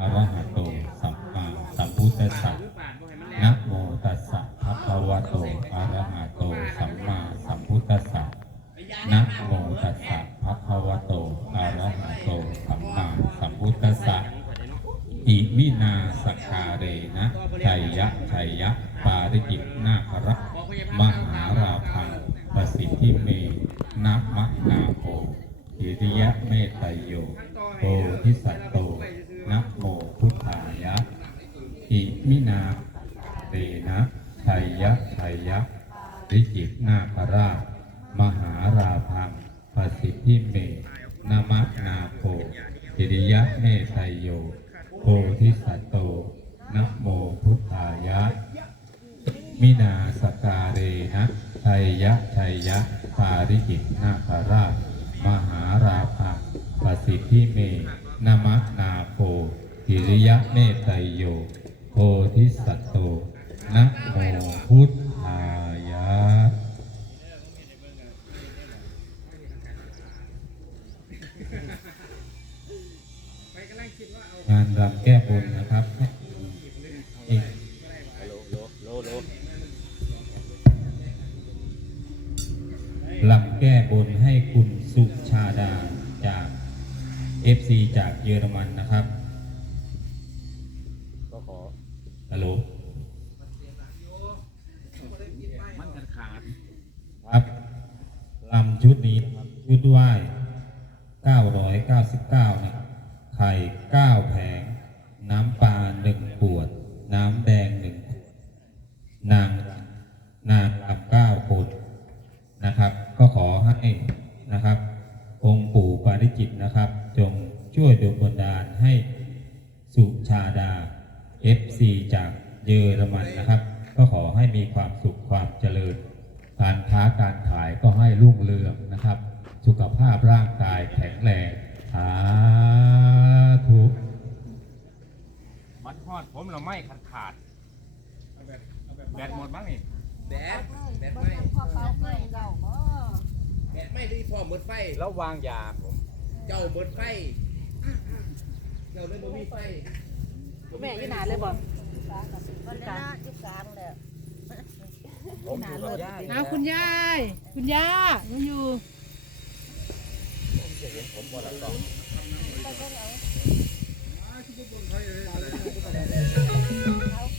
อะระหะโต สัมมาสัมพุทธัสสะนะโมตัสสะภะคะวะโตอะระหะโต สัมมาสัมพุทธัสสะนะโมตัสสะภะคะวะโตอะระหะโต สัมมาสัมพุทธัสสะอิมินาสคาเรนะชัยยะชัยยะ ปาริจิตนาคระมหาราพังประสิทธิเมนะมะนาโภอิริยะเมตไตโยโพธิสัตโตนะโมพุทธายะ อิ มินาเรนะชัยะชัยะริจิตนาคราชมหาราพังปสิทธิเมนะมะนาโภอิริยะเมตไตโยโพธิสัตโตนะโมพุทธายะ มินาสการเรนะชัยะชัยะปาริจิตนาคราชมหาราภังปสิทธิเมนมะนาโพหิริยะเมไตโย แก้บนให้คุณสุชาดาจาก FC จากเยอรมันนะครับก็ขอฮัลโหลมันกันขาดครับลำชุดนี้นะครับชุดไหว้999นะไข่ 9 แผง น้ำปลา1ขวด น้ำแดง1ขวดนางนางรำเก้าคนนะครับ ก็ขอให้นะครับ องค์ปู่ปาริจิตนะครับ จงช่วยดลบันดาลให้สุชาดา FC จากเยอรมันนะครับ ก็ขอให้มีความสุขความเจริญ การค้าการขายก็ให้รุ่งเรืองนะครับ สุขภาพร่างกายแข็งแรงสาธุมัดทอดผมเราไม่ขาดขาดแบตหมดบ้างนี่แดดแดดบ่ไม่ทันพอเป่าไฟเจ้าบ่แดดไม่ได้พอหมดไฟ แล้ววางยาผม เจ้าหมดไฟ เจ้าเลยบ่มีไฟแม่อยู่นานเลยบ่วันนี้นะยี่สามแล้วผมอยู่กับย่าเอาคุณยาย คุณย่ามันอยู่จะ เห็นผมบนหลังกล่องสิ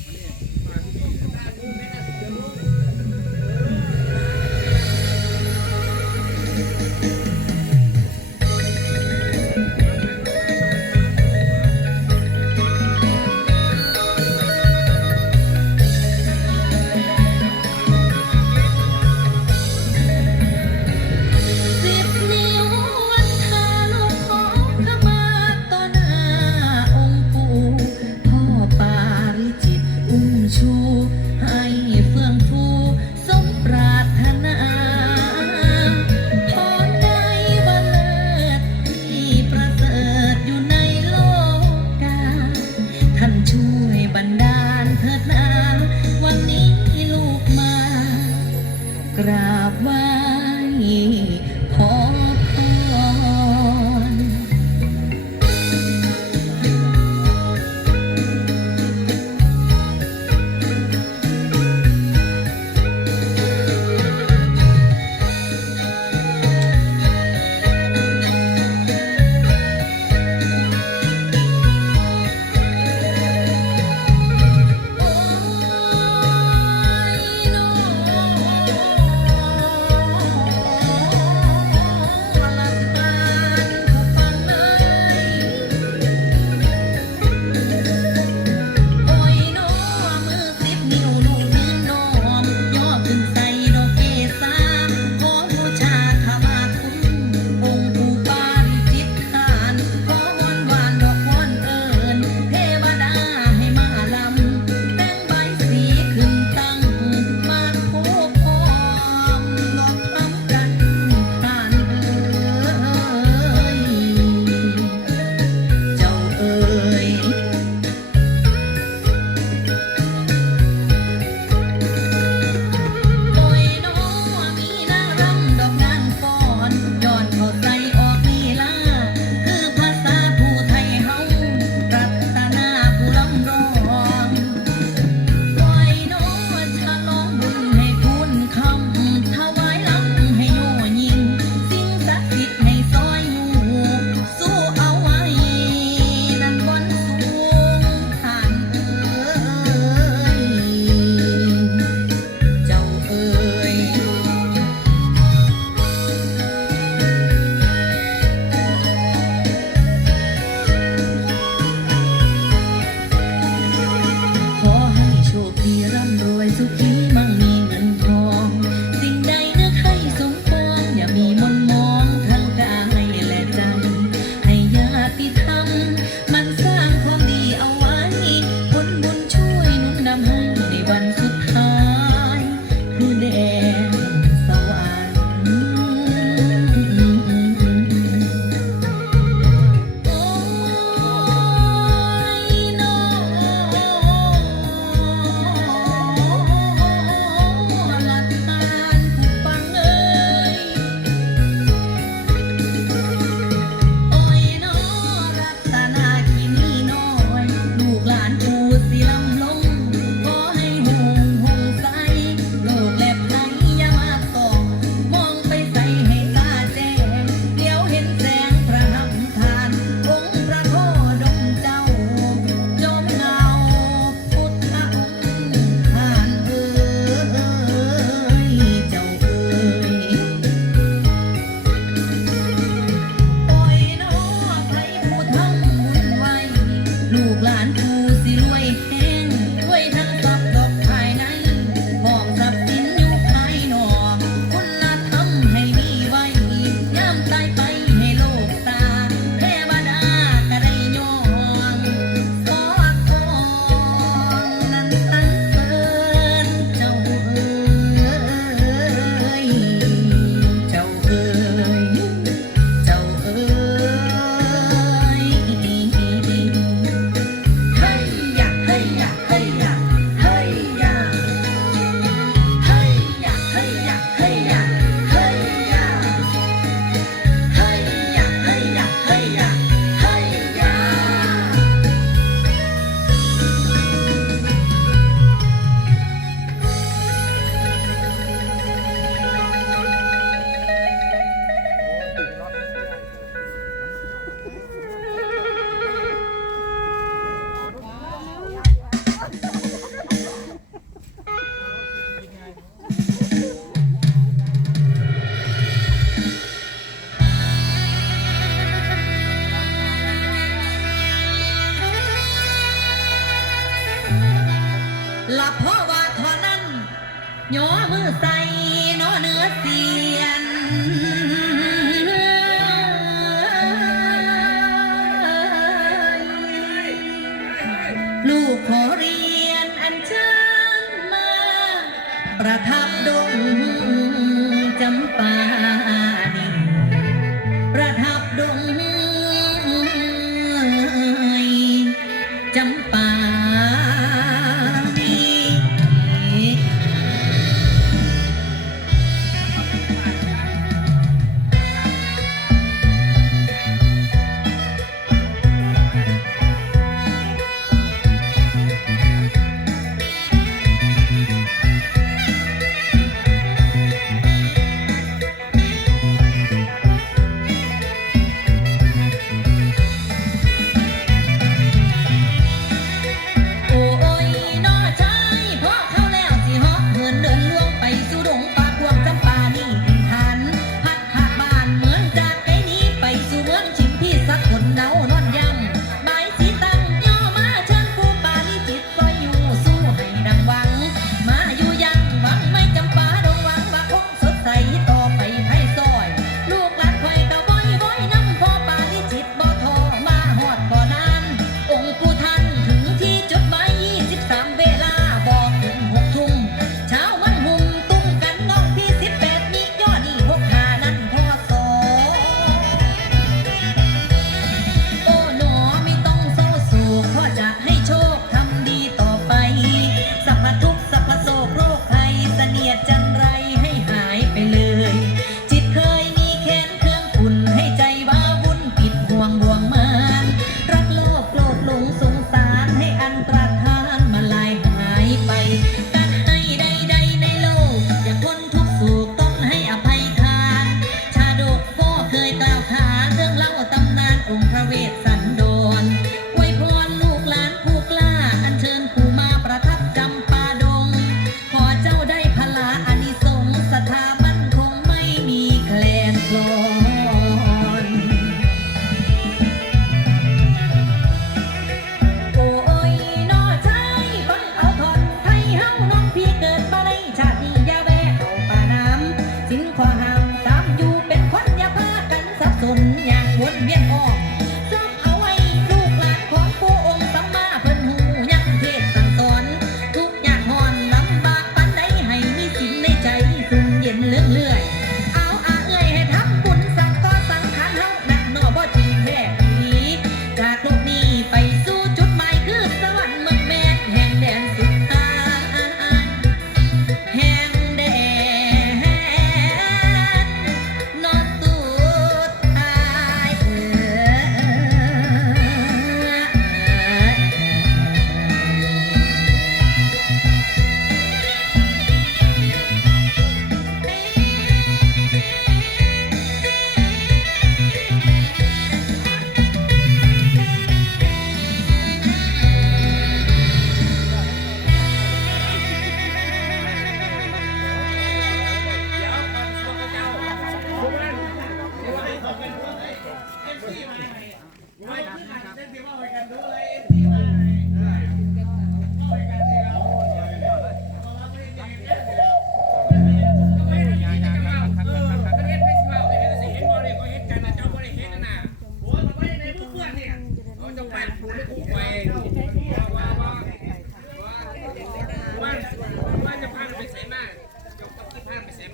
ย่อมือใส่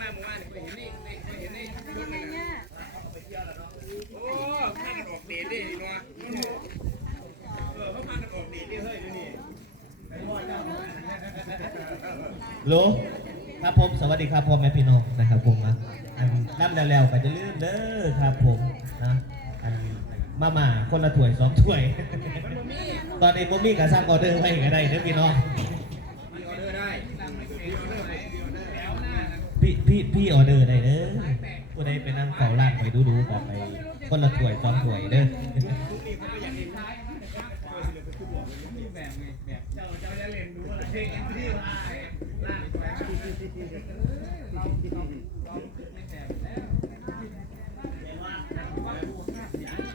ยังไงเนี่ยรู้ครับผมสวัสดีครับพ่อแม่พี่น้องนะครับผมนะอันรัแล้วแล้ก็จะลืมเด้อครับผมนะมาม่าคนละถ้วยสองถ้วย ตอนนี้ผมมีกระซับออเดอร์ไว้ก็ได้เด้อพี่น้อง พี่พี่พี่ออเดอร์ได้เด้อผู้ใดไปนั่งเฝ้าร้านไปดูดูๆกับไปคนละถ้วยสองถ้วยเด้อ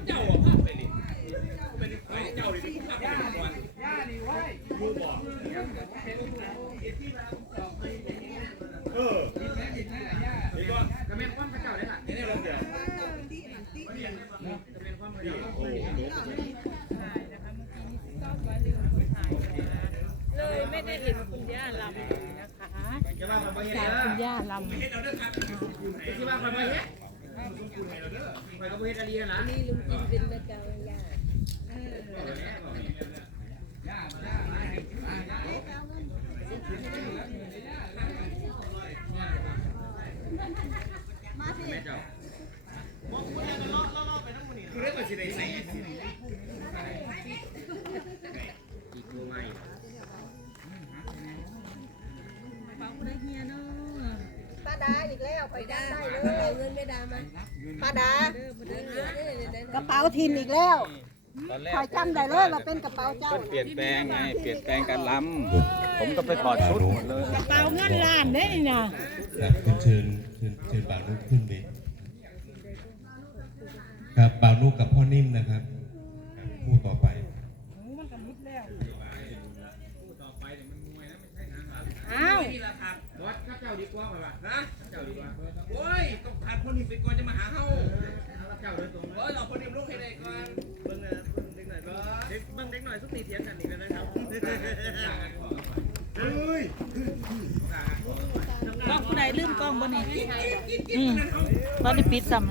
เจ้าอะภาพไปดิเป็นเจ้าดิภาพไปก่อนเออเดี๋ยวก่อนกระเม็นความพระเจ้าเลยค่ะเดี๋ยวเราเดี๋ยวกระเม็นความพระเจ้าโอ้โห เลย ไม่ได้เห็นคุณย่าลำเลยนะคะจะว่าความพระเจ้าจากคุณย่าลเฮ็ดเอาเด้อ ไปได้เลยเงินไม่ดามาป้าดากระเป๋าทินอีกแล้วคอยจำได้เลยว่าเป็นกระเป๋าเจ้าเปลี่ยนแปลงไงเปลี่ยนแปลงการล้ำผมก็ไปถอดชุดหมดเลยำเปล่าเงินล้านได้นี่นะครับเชิญเชิญเชิญบ่าวนุกขึ้นเวทครับบ่าวนุกกับพ่อนิ่มนะครับคู่ต่อไปอ้าวนี่ละครับบอสข้าเจ้าดีกว่าป่ะฮะข้า เจ้าดีกว่าโอ้ยต้องขาดคนนี้ไปก่อนจะมาหาเขาข้าเจ้าโดยตรงโอ้ยเราคนนี้ลูกให้ได้ก่อนเบิ่งนะเบิ่งเด็กหน่อยบ่เด็กเบิ่งเด็กหน่อยสุดตีเทียนกันอีกแล้วนะครับเฮ้ยกล้องผู้ใดลืมกล้องบ่นี่อืมตอนนี้ปิดซ้ำ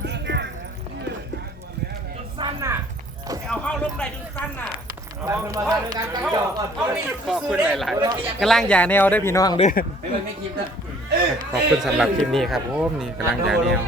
จนสั้นน่ะเอาเข้าลงได้จนสั้นน่ะเอาเอานี่ขอบคุณหลายๆกำลังยาแนวด้วยพี่น้องเด้วย ขอบคุณสำหรับคลิปนี้ครับผมนี่กำลังยาแนว